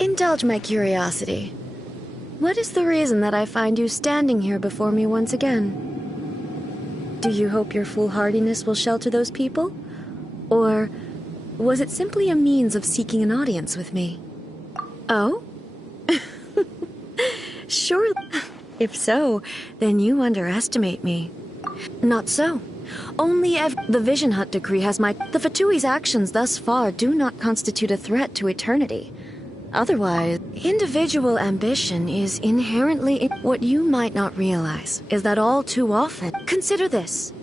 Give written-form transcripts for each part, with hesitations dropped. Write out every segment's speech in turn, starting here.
Indulge my curiosity. What is the reason that I find you standing here before me once again? Do you hope your foolhardiness will shelter those people? Or was it simply a means of seeking an audience with me? Oh? Sure. If so, then you underestimate me. Not so. Only the Vision Hut decree has The Fatui's actions thus far do not constitute a threat to eternity. Otherwise, individual ambition is inherently... What you might not realize is that all too often... Consider this.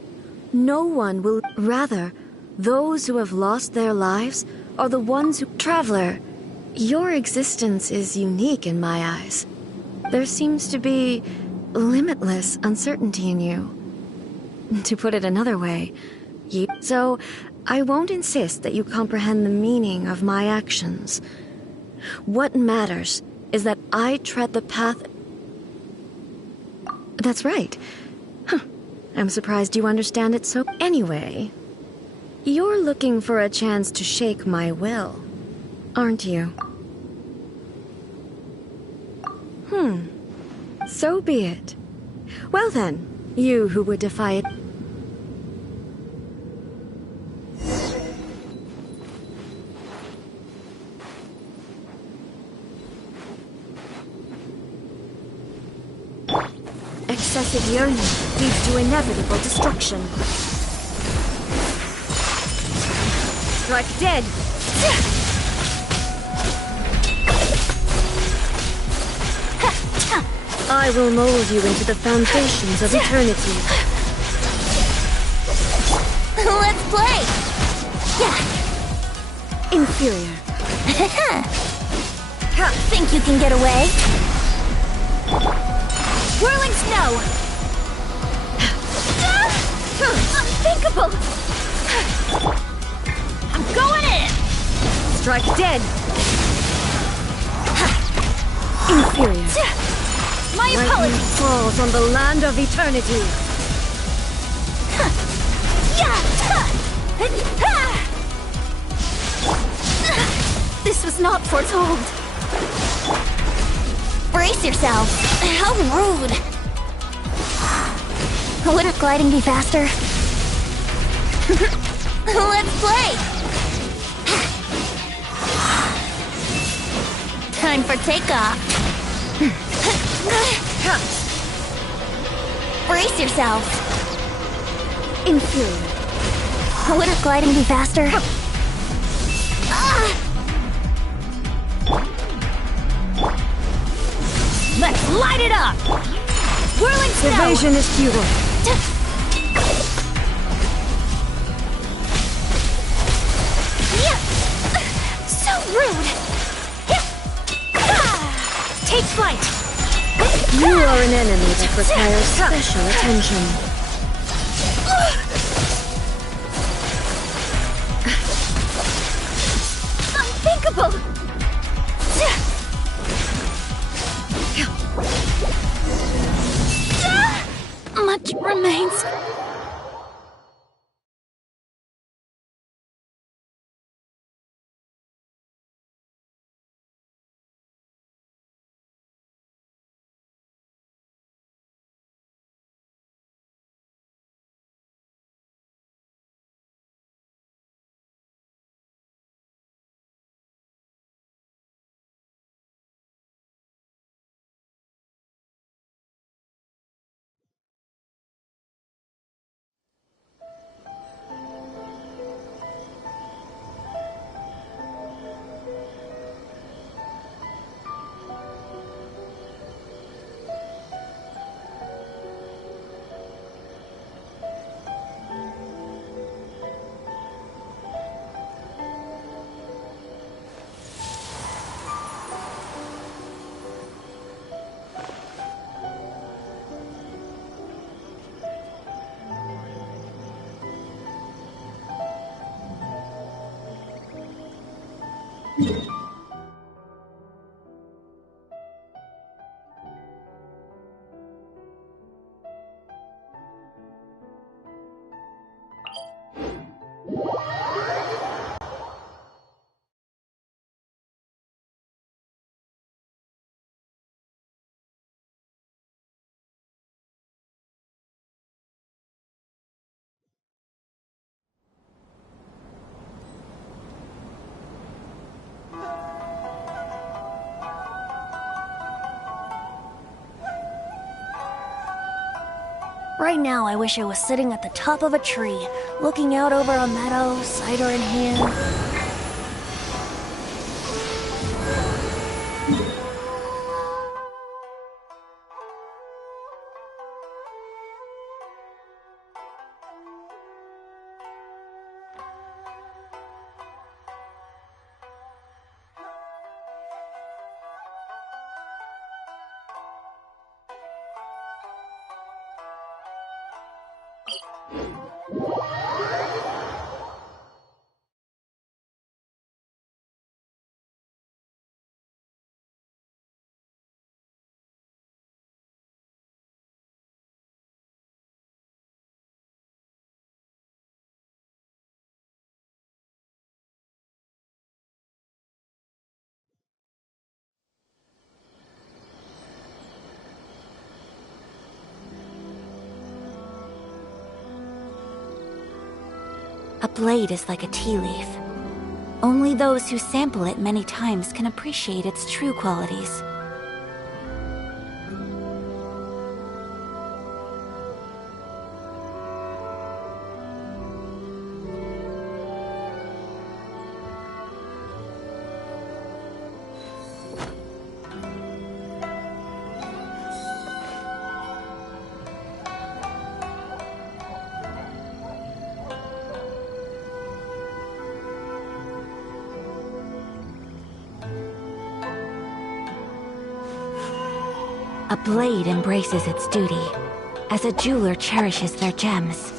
No one will... Rather, those who have lost their lives are the ones who... Traveler, your existence is unique in my eyes. There seems to be limitless uncertainty in you. To put it another way, so I won't insist that you comprehend the meaning of my actions. What matters is that I tread the path... That's right. Huh. I'm surprised you understand it so... Anyway, you're looking for a chance to shake my will, aren't you? So be it. Well then, you who would defy it... Excessive yearning leads to inevitable destruction. Strike dead! I will mold you into the foundations of eternity. Let's play! Inferior. Think you can get away? Whirling snow! Unthinkable! I'm going in! Strike dead! Inferior. My Lightning apologies! falls on the land of eternity. This was not foretold. Brace yourself. How rude. Wouldn't gliding be faster? Let's play! Time for takeoff. Brace yourself. Inferior. Wouldn't gliding be faster? Let's light it up! Whirling snow! Evasion is futile. So rude! Take flight! You are an enemy that requires special attention. Unthinkable! Much remains. Right now, I wish I was sitting at the top of a tree, looking out over a meadow, cider in hand. A blade is like a tea leaf. Only those who sample it many times can appreciate its true qualities. A blade embraces its duty, as a jeweler cherishes their gems.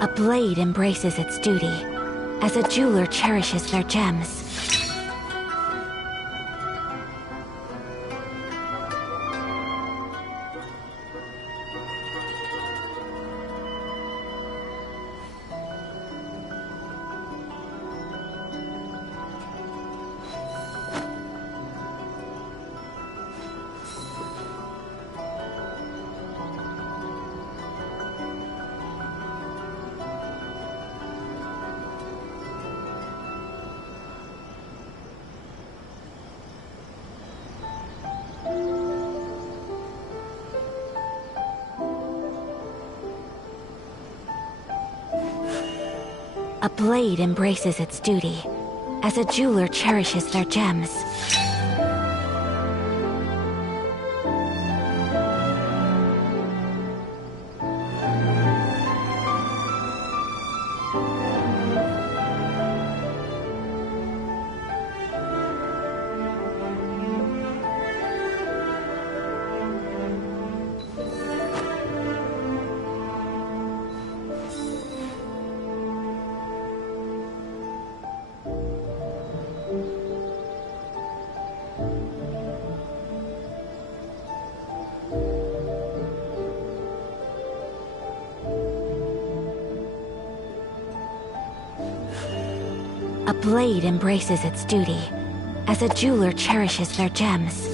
A blade embraces its duty, as a jeweler cherishes their gems. A blade embraces its duty, as a jeweler cherishes their gems. A blade embraces its duty, as a jeweler cherishes their gems.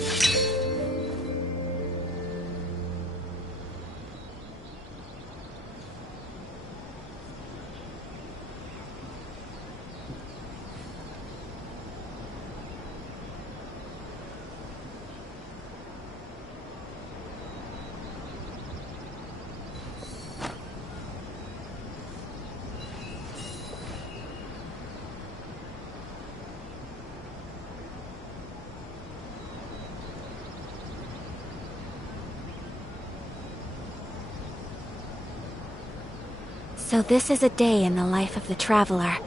So this is a day in the life of the traveler.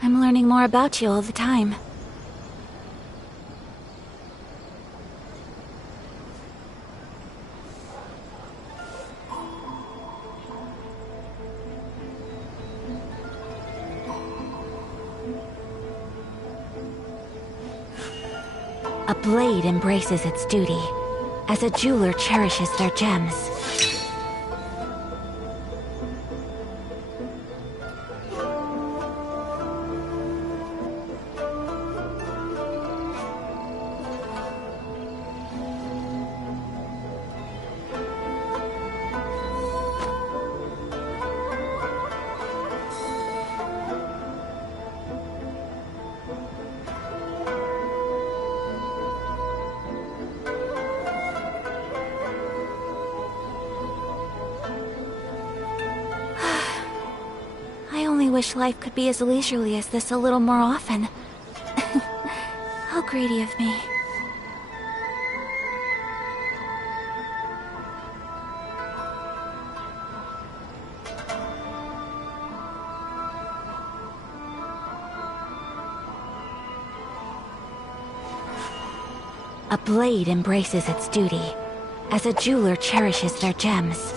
I'm learning more about you all the time. A blade embraces its duty, as a jeweler cherishes their gems. I only wish life could be as leisurely as this a little more often. How greedy of me. A blade embraces its duty, as a jeweler cherishes their gems.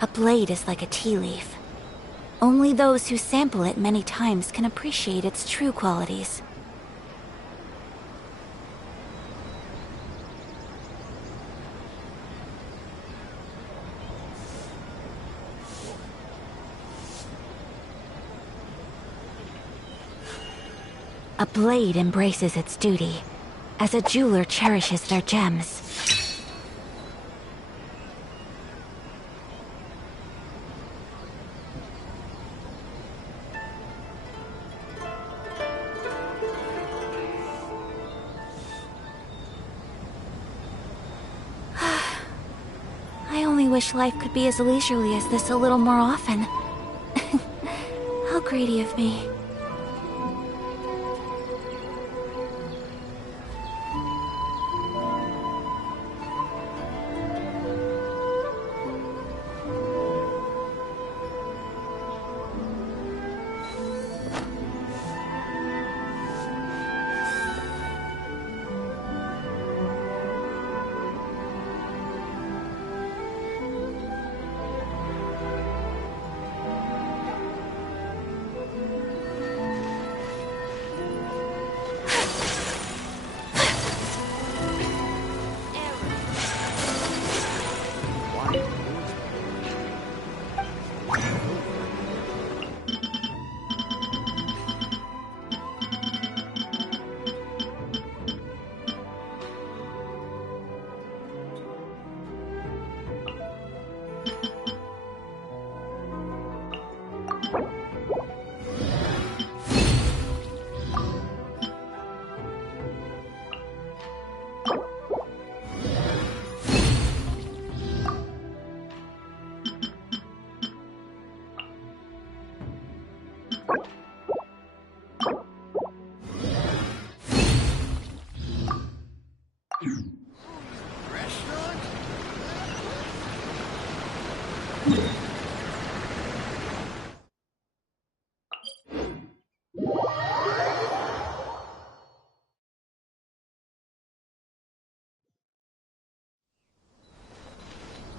A blade is like a tea leaf. Only those who sample it many times can appreciate its true qualities. A blade embraces its duty, as a jeweler cherishes their gems. I only wish life could be as leisurely as this a little more often. How greedy of me.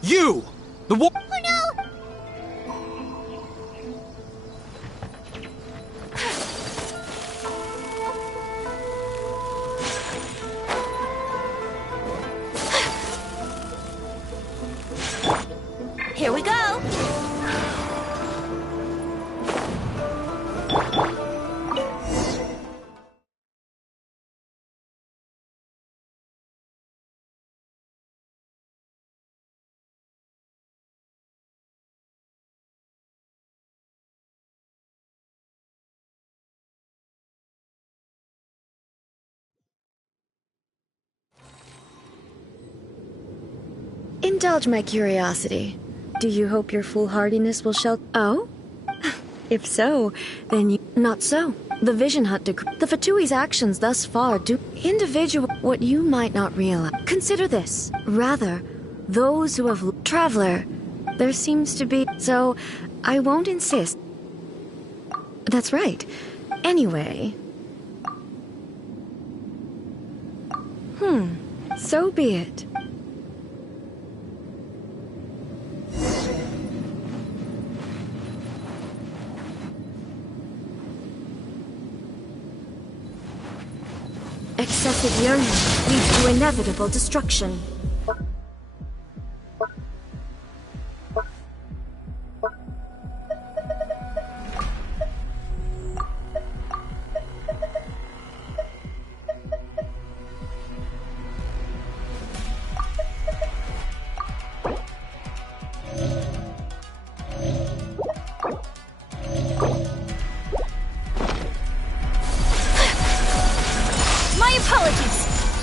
You! The one— Here we go! Indulge my curiosity. Do you hope your foolhardiness will shelter— Oh? If so, then you— Not so. The Vision Hut decree. The Fatui's actions thus far do individual what you might not realize. Consider this. Rather, those who have traveler, there seems to be. So, I won't insist. That's right. Anyway. So be it. Excessive yearning leads to inevitable destruction.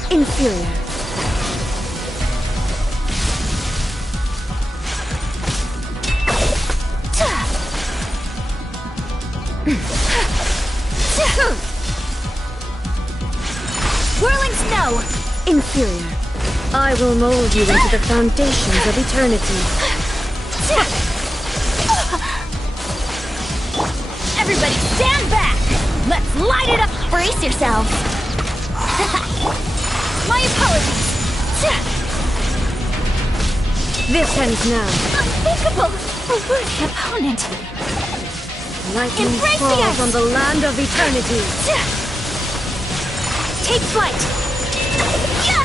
Inferior. Whirling snow! Inferior. I will mold you into the foundations of eternity. Everybody stand back! Let's light it up! Brace yourselves! My apologies! This ends now. Unthinkable! A worthy opponent! Lightning Embrace the falls ice! on the land of eternity. Take flight! Yeah!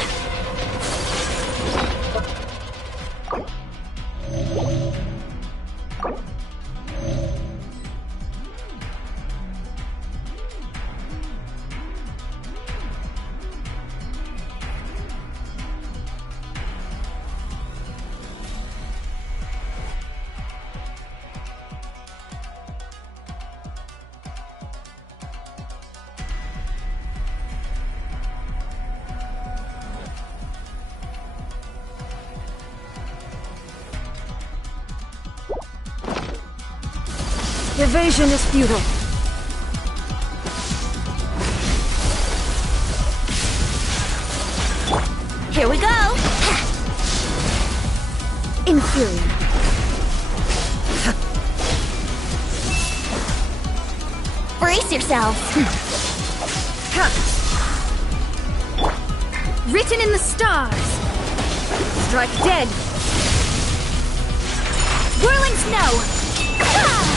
Evasion is futile. Here we go! Inferior. Brace yourselves! Written in the stars. Strike dead. Whirling snow! Ah!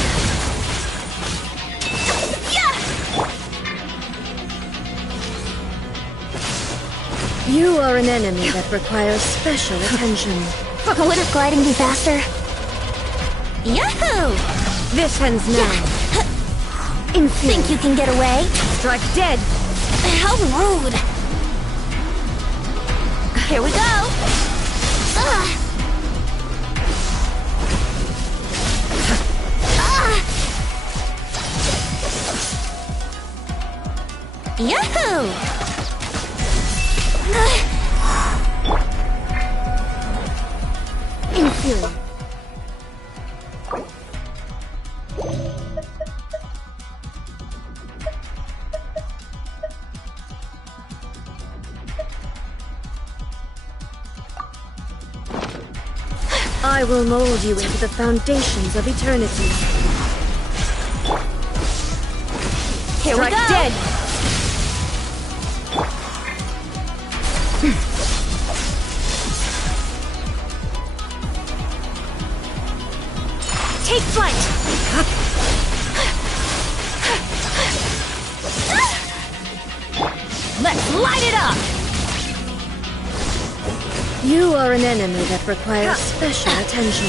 You are an enemy that requires special attention. Wouldn't gliding be faster? Yahoo! This ends now. Inferior. Think you can get away? Strike dead. How rude! Here we go! Ah! Yahoo! Inferior. I will mold you into the foundations of eternity. Here we go! Dead. Take flight! Let's light it up! You are an enemy that requires special attention.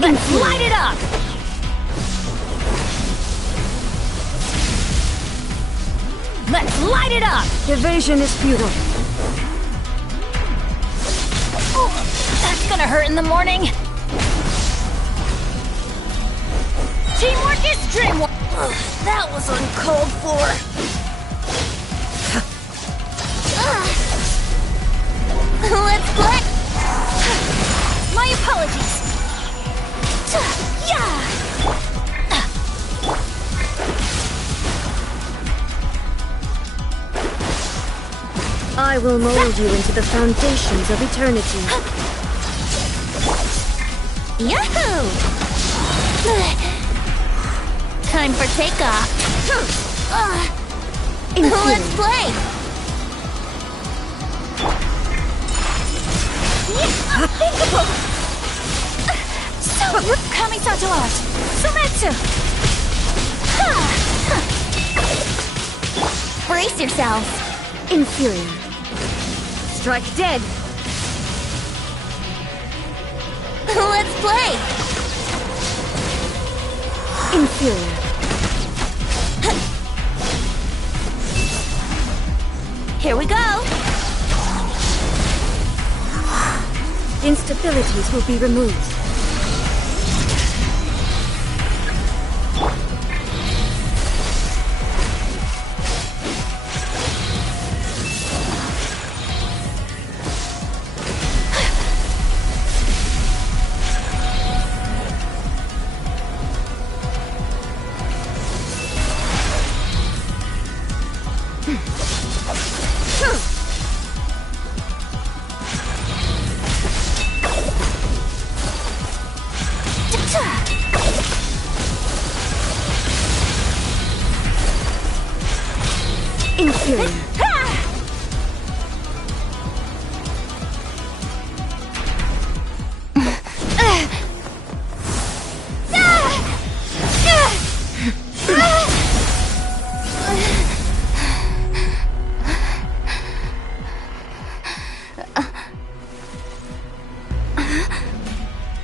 Let's light it up! Let's light it up! Evasion is futile. Oh, that's gonna hurt in the morning. Teamwork is dreamwork. Ugh, that was uncalled for. Let's play. My apologies. Yeah. I will mold you into the foundations of eternity. Yahoo! Time for takeoff. Let's play! So, Kamisato art! Sumetsu! Brace yourselves! Inferior. Strike dead. Let's play! Inferior. Here we go! Instabilities will be removed. Inferior.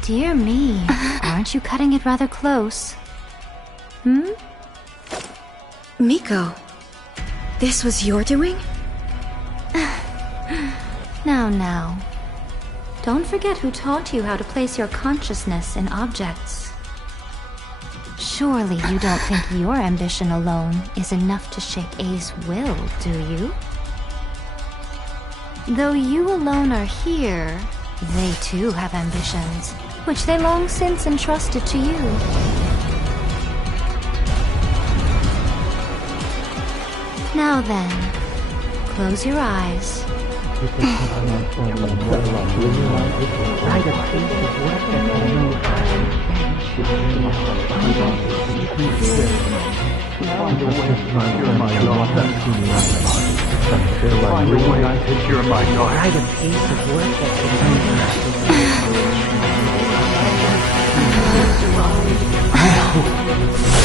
Dear me, aren't you cutting it rather close? Miko, this was your doing? Now. Don't forget who taught you how to place your consciousness in objects. Surely you don't think your ambition alone is enough to shake A's will, do you? Though you alone are here, they too have ambitions, which they long since entrusted to you. Now then, close your eyes.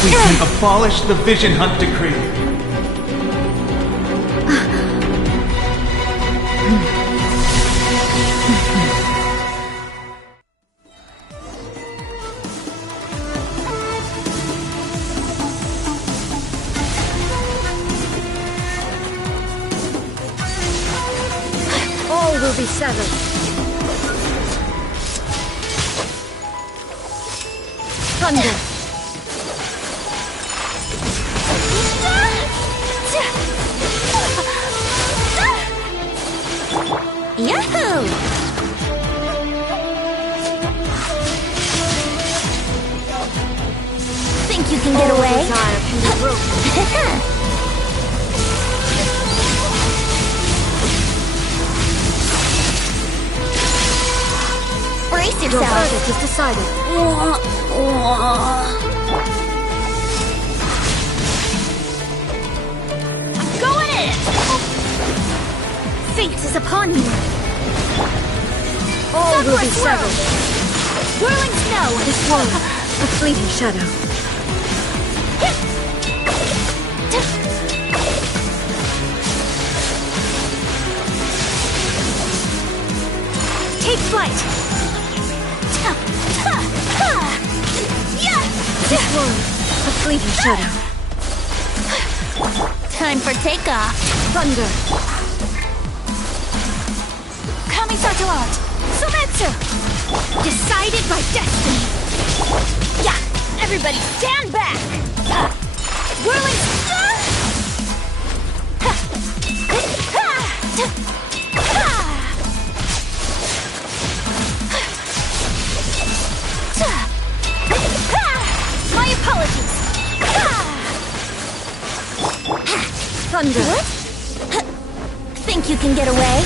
We can abolish the Vision Hunt Decree. All will be severed. Thunder. Yahoo! Think you can get All away? desire can be broken. Brace Your yourself! verdict is decided. Going in! Fate is upon you! All will be severed. Whirling snow! This one, a fleeting shadow. Take flight! This one, a fleeting shadow. Time for takeoff! Thunder. Kamisato art! Sumetsu! Decided by destiny! Yeah! Everybody stand back! Whirling... My apologies! Thunder. Think you can get away?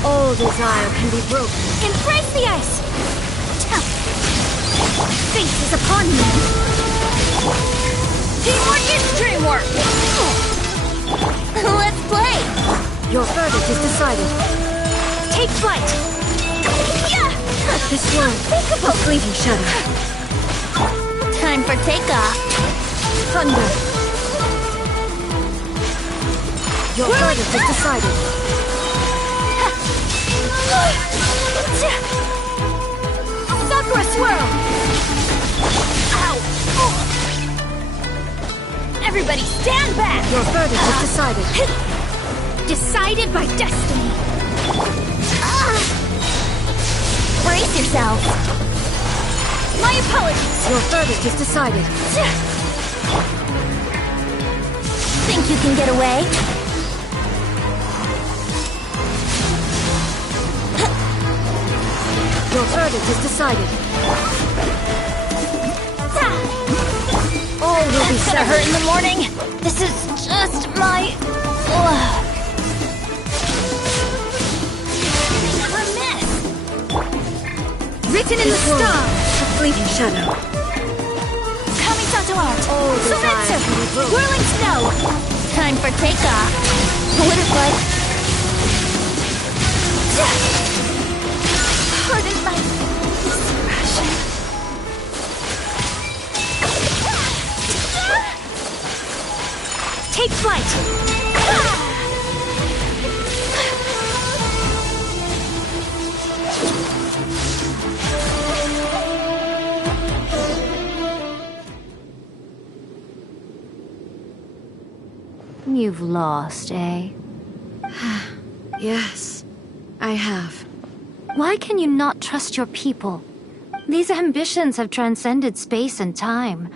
All desire can be broken. Embrace the ice! Fate is upon me! Teamwork is dreamwork! Let's play! Your verdict is decided. Take flight! Yeah! This one, a fleeting shadow. Time for takeoff. Thunder. Your verdict is decided. Sakura swirl! Ow! Everybody stand back! Your verdict is decided. Decided by destiny. Brace yourself. My apologies. Your verdict is decided. Think you can get away? Your verdict is decided. All will be It's gonna settled. hurt in the morning. This is just my luck. Never miss. Written in the stars, a fleeting shadow. Kamisato art. All desire Sumetsu. can be broken. Whirling snow. Time for takeoff. Winterflight. Pardon my discretion. Take flight. You've lost, eh? Yes, I have. Why can you not trust your people? These ambitions have transcended space and time.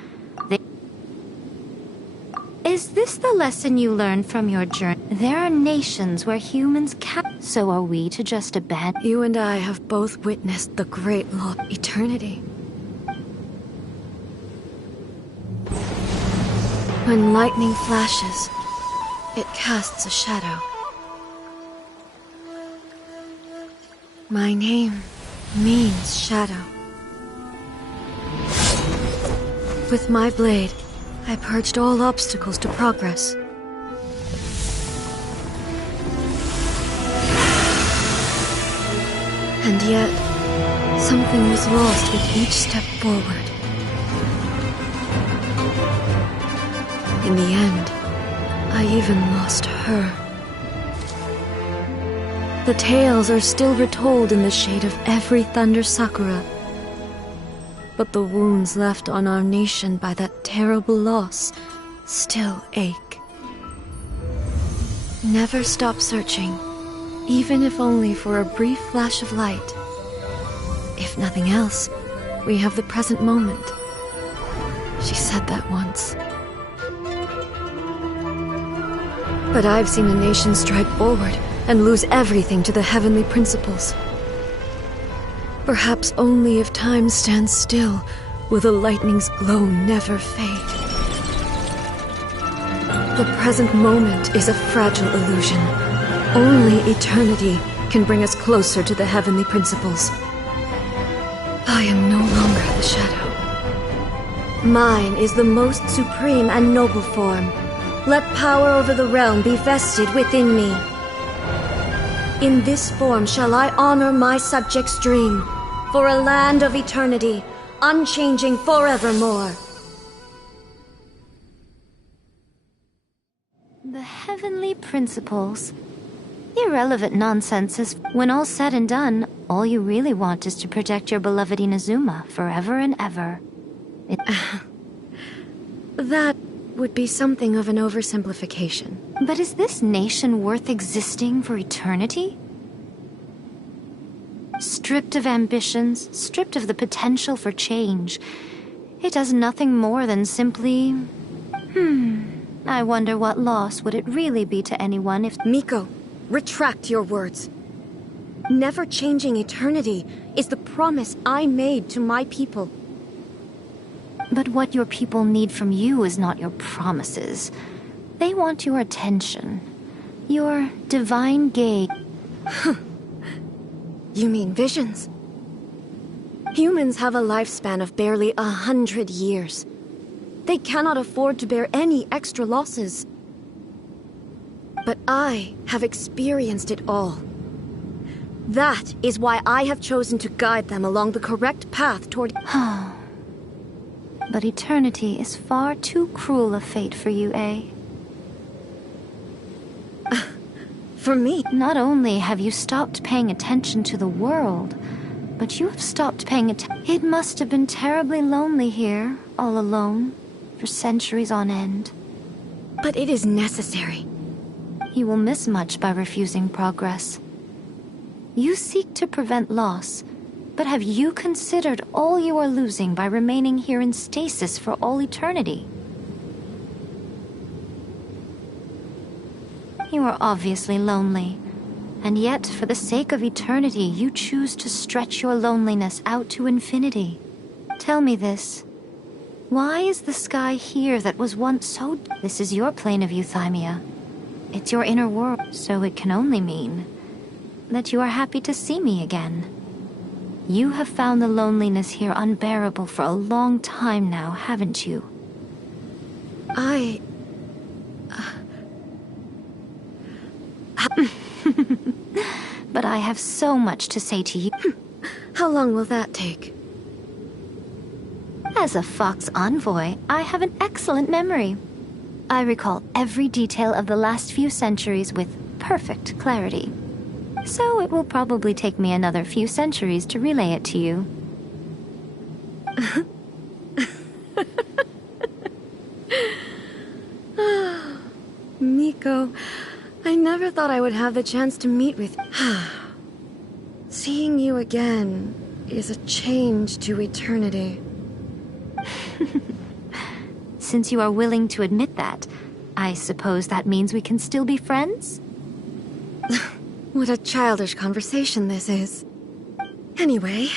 Is this the lesson you learned from your journey? There are nations where humans can't. So are we to just abandon? You and I have both witnessed the great law of eternity. When lightning flashes, it casts a shadow. My name means shadow. With my blade, I purged all obstacles to progress. And yet, something was lost with each step forward. In the end, I even lost her. The tales are still retold in the shade of every thunder sakura. But the wounds left on our nation by that terrible loss still ache. Never stop searching, even if only for a brief flash of light. If nothing else, we have the present moment. She said that once. But I've seen a nation stride forward and lose everything to the heavenly principles. Perhaps only if time stands still will the lightning's glow never fade. The present moment is a fragile illusion. Only eternity can bring us closer to the heavenly principles. I am no longer the shadow. Mine is the most supreme and noble form. Let power over the realm be vested within me. In this form shall I honor my subjects' dream, for a land of eternity, unchanging forevermore. The heavenly principles. Irrelevant nonsense is when all's said and done, all you really want is to protect your beloved Inazuma forever and ever. That would be something of an oversimplification. But is this nation worth existing for eternity? Stripped of ambitions, stripped of the potential for change, it does nothing more than simply... I wonder what loss would it really be to anyone if... Miko, retract your words. Never changing eternity is the promise I made to my people. But what your people need from you is not your promises. They want your attention. Your divine gaze. You mean visions? Humans have a lifespan of barely 100 years. They cannot afford to bear any extra losses. But I have experienced it all. That is why I have chosen to guide them along the correct path toward... But eternity is far too cruel a fate for you, eh? For me? Not only have you stopped paying attention to the world, but you have stopped paying attention. It must have been terribly lonely here, all alone, for centuries on end. But it is necessary. You will miss much by refusing progress. You seek to prevent loss, but have you considered all you are losing by remaining here in stasis for all eternity? You are obviously lonely, and yet for the sake of eternity you choose to stretch your loneliness out to infinity. Tell me this. Why is the sky here that was once so... This is your plane of euthymia. It's your inner world, so it can only mean that you are happy to see me again. You have found the loneliness here unbearable for a long time now, haven't you? But I have so much to say to you. How long will that take? As a Fox envoy, I have an excellent memory. I recall every detail of the last few centuries with perfect clarity. So it will probably take me another few centuries to relay it to you. Miko, I never thought I would have the chance to meet with... Seeing you again is a change to eternity. Since you are willing to admit that, I suppose that means we can still be friends? What a childish conversation this is. Anyway,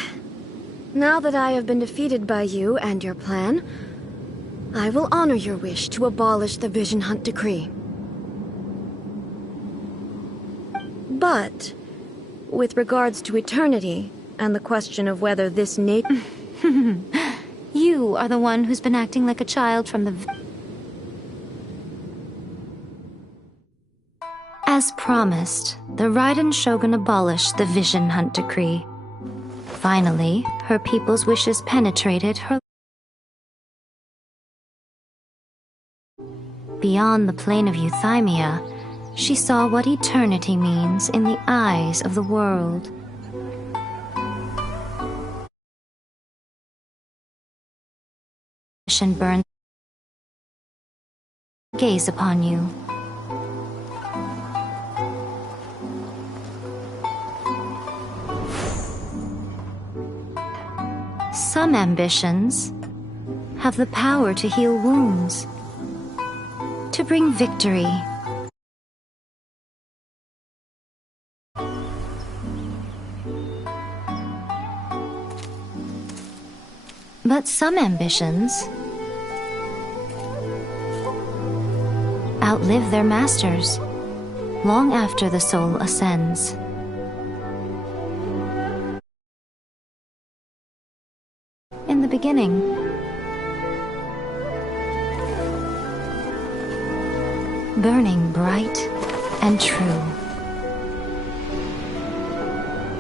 now that I have been defeated by you and your plan, I will honor your wish to abolish the Vision Hunt Decree. But, with regards to eternity, and the question of whether this You are the one who's been acting like a child from the... As promised, the Raiden Shogun abolished the Vision Hunt Decree. Finally, her people's wishes penetrated her... Beyond the plane of euthymia, she saw what eternity means in the eyes of the world. And burn gaze upon you. Some ambitions have the power to heal wounds, to bring victory. But some ambitions outlive their masters long after the soul ascends. In the beginning, burning bright and true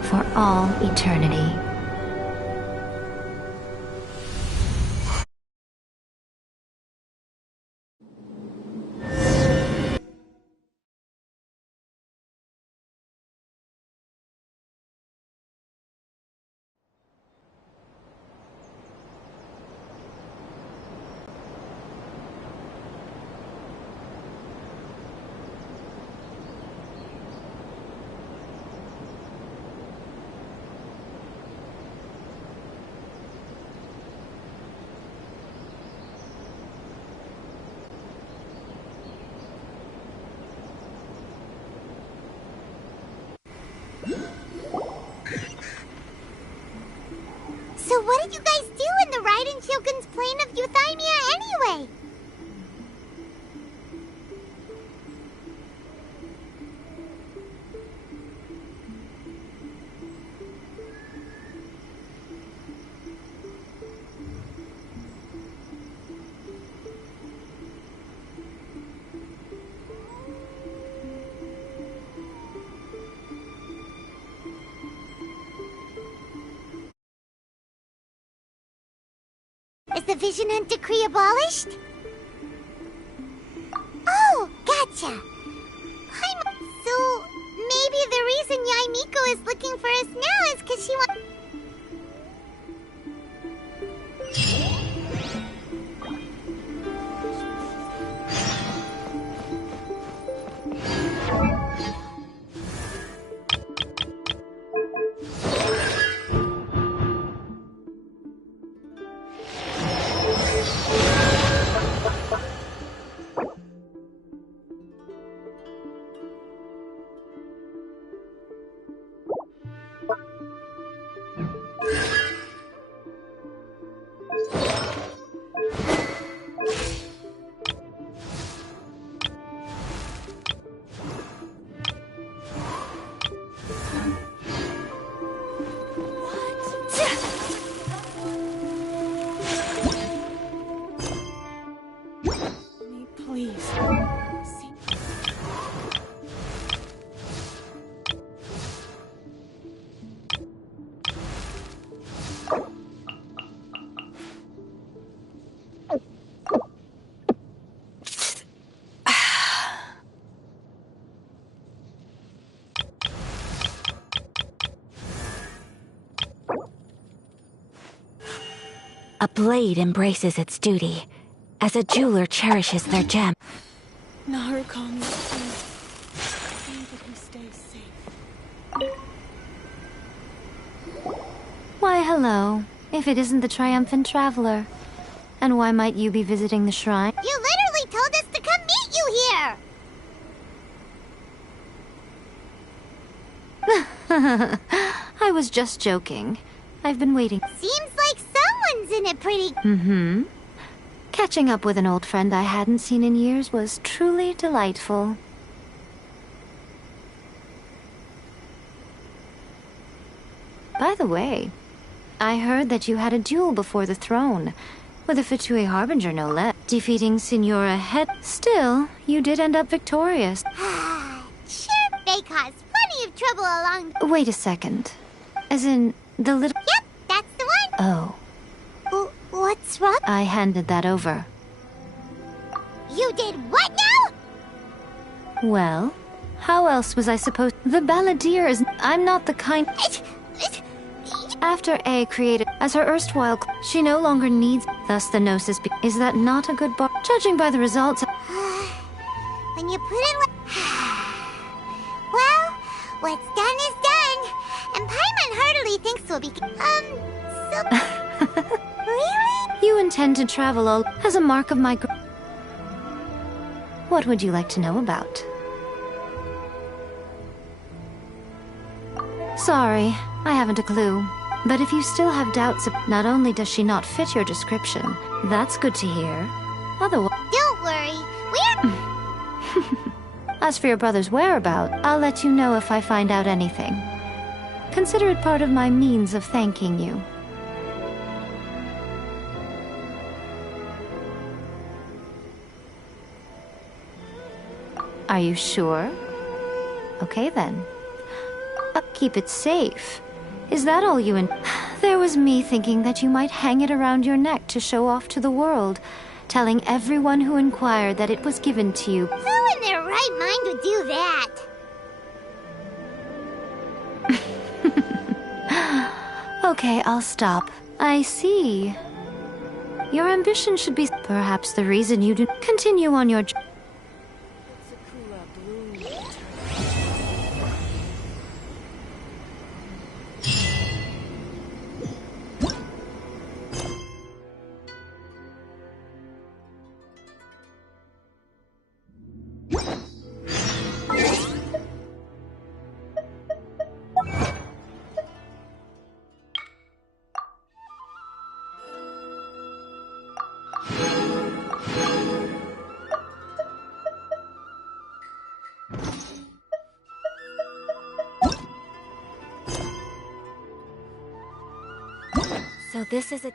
for all eternity. So what did you guys do in the Raiden Shogun's plane of euthymia anyway? Was the Vision Hunt decree abolished? Oh, gotcha. So, maybe the reason Yaimiko is looking for us now is because she wants... Please. A blade embraces its duty, as a jeweler cherishes their gem. Narukami, see that he stays safe. Why, hello. If it isn't the triumphant traveler. And why might you be visiting the shrine? You literally told us to come meet you here! I was just joking. I've been waiting. Seems like someone's in it pretty... Mm-hmm. Catching up with an old friend I hadn't seen in years was truly delightful. By the way, I heard that you had a duel before the throne, with a Fatui Harbinger no less, defeating Signora Head. Still, you did end up victorious. Sure, they caused plenty of trouble along... Wait a second. As in, the little... Yep, that's the one! Oh. What's wrong? I handed that over. You did what now? Well, how else was I supposed... The balladeer is... I'm not the kind... After A created as her erstwhile... She no longer needs... Thus the gnosis... Is that not a good bar? Judging by the results... When you put it... Well, what's done is done. And Paimon heartily thinks we'll be... so... Really? You intend to travel all... As a mark of my... What would you like to know about? Sorry, I haven't a clue. But if you still have doubts, not only does she not fit your description, that's good to hear. Otherwise... Don't worry, we're... As for your brother's whereabouts, I'll let you know if I find out anything. Consider it part of my means of thanking you. Are you sure? Okay then. Keep it safe. Is that all you There was me thinking that you might hang it around your neck to show off to the world, telling everyone who inquired that it was given to you. Who in their right mind would do that? Okay, I'll stop. I see. Your ambition should be perhaps the reason you do continue on your So this is a...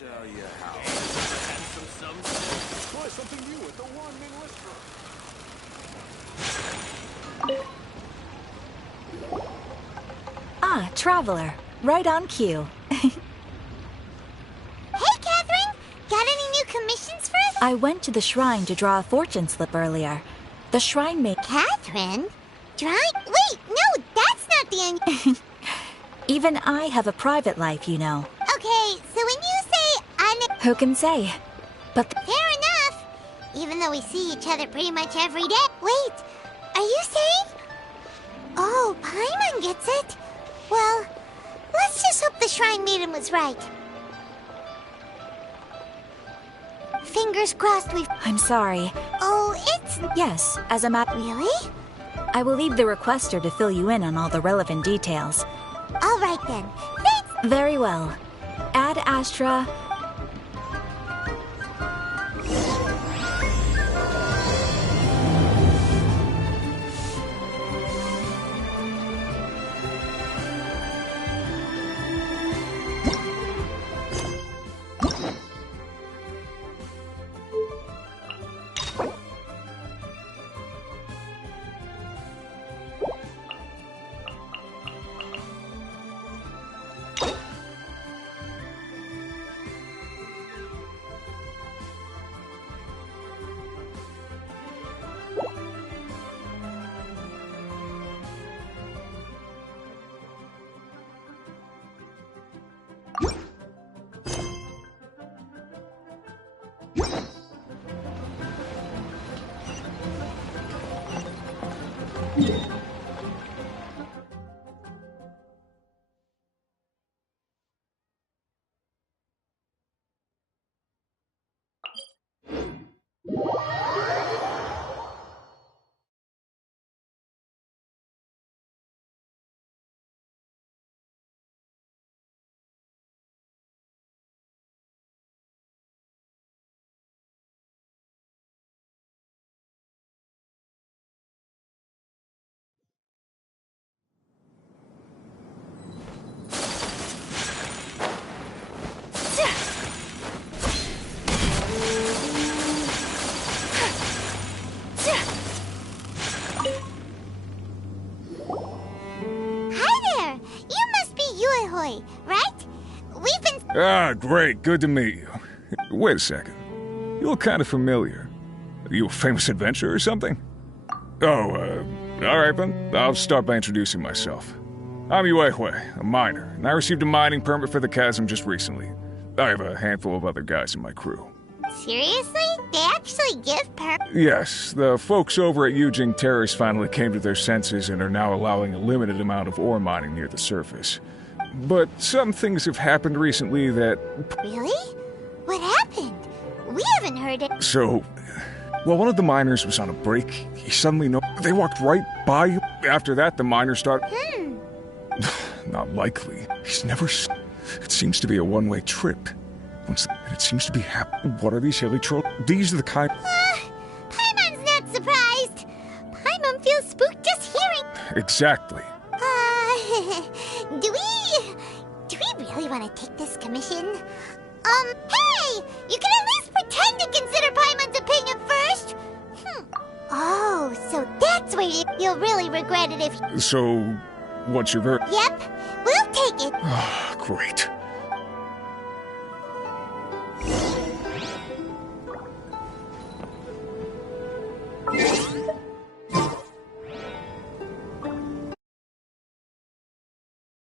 Tell you how. Handsome some. Try something new at the Wanming restaurant. Ah, traveler. Right on cue. Hey, Catherine! Got any new commissions for us? I went to the shrine to draw a fortune slip earlier. The shrine made... Catherine? Wait, no, that's not the end. Even I have a private life, you know. Okay, so when you say Who can say? But... Fair enough. Even though we see each other pretty much every day. Wait, are you saying? Oh, Paimon gets it. Well, let's just hope the Shrine Maiden was right. Fingers crossed we... I'm sorry. Oh, it's... Yes, as a matter... Really? I will leave the requester to fill you in on all the relevant details. All right then. Thanks. Very well. Ad Astra... Ah, great. Good to meet you. Wait a second. You look kind of familiar. Are you a famous adventurer or something? Oh, alright then. I'll start by introducing myself. I'm Yuehue, a miner, and I received a mining permit for the chasm just recently. I have a handful of other guys in my crew. Seriously? They actually give Yes, the folks over at Yujing Terrace finally came to their senses and are now allowing a limited amount of ore mining near the surface. But some things have happened recently that... Really? What happened? We haven't heard it. So, while one of the miners was on a break, he suddenly they walked right by you. After that, the miner started... Not likely. He's never... It seems to be a one-way trip. It seems to be What are these hilly trolls? These are the kind... Paimon's not surprised. Paimon feels spooked just hearing... Exactly. Do we really want to take this commission? Hey! You can at least pretend to consider Paimon's opinion first! Oh, so that's where you'll really regret it if... So, what's your verdict? Yep, we'll take it. Great.